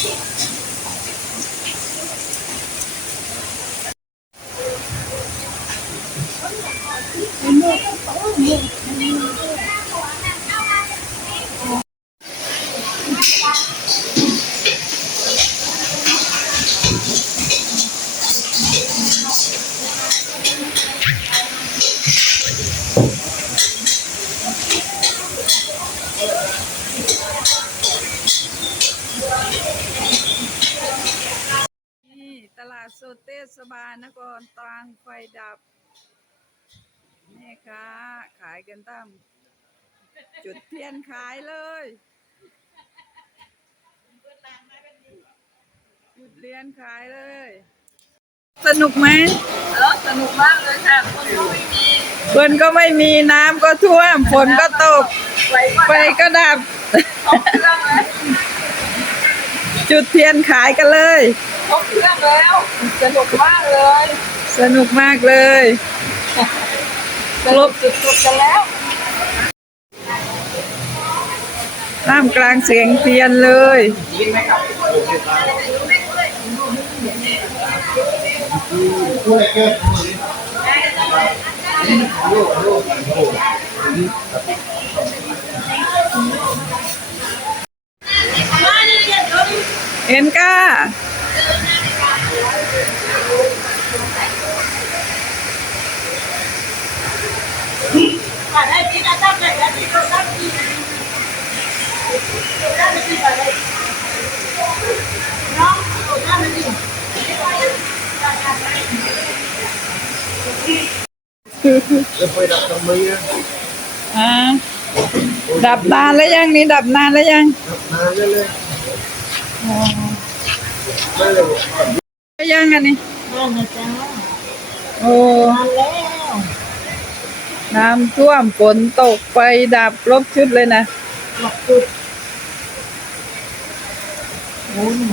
Thank you. ตลาดสดเทศบาลนครตรังไฟดับแม่ค้าขายกันตั้มจุดเทียนขายเลยจุดเรียนขายเลย สนุกไหมเออสนุกมากเลยค่ะคนก็ไม่มีฝนก็ไม่มีน้ำก็ท่วมฝนก็ตกไฟก็ไฟก็ดับครบเครื่องเลย จุดเทียนขายกันเลย ครบเครื่องแล้ว สนุกมากเลยสนุกมากเลยสรุปสุดๆกันแล้วท่ามกลางเสียงเทียนเลย เอ็นก้าผ่านได้ที่อาจารย์ไหนแล้วที่เราตั้งที่ได้ไม่ที่อะไรน้องเราได้ไม่ที่อ่าดับนานแล้วยังนี่ดับนานแล้วยังมาเรื่อ ยังอันนี้นั่นนะจ๊ะโอ้มาแล้วน้ำท่วมฝนตกไฟดับลบชุดเลยนะลักจุดหมุนห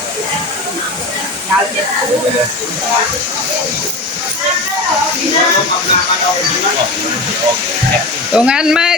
Tuấn Anh mai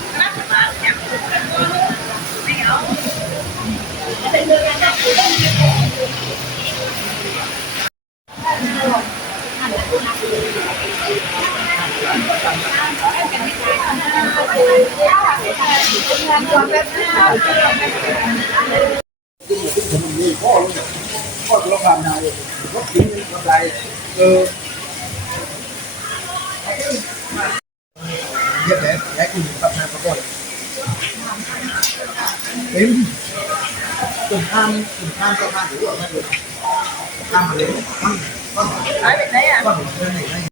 เป็นเรื่องการจับตัว มีพ่อรู้จักพ่อตัวความนายรถกินกำไรเออเรียกแหละแหละคุณทำงานมาก่อนเต็ม tham tham cho tham đủ rồi tham mà đến con con đấy này đây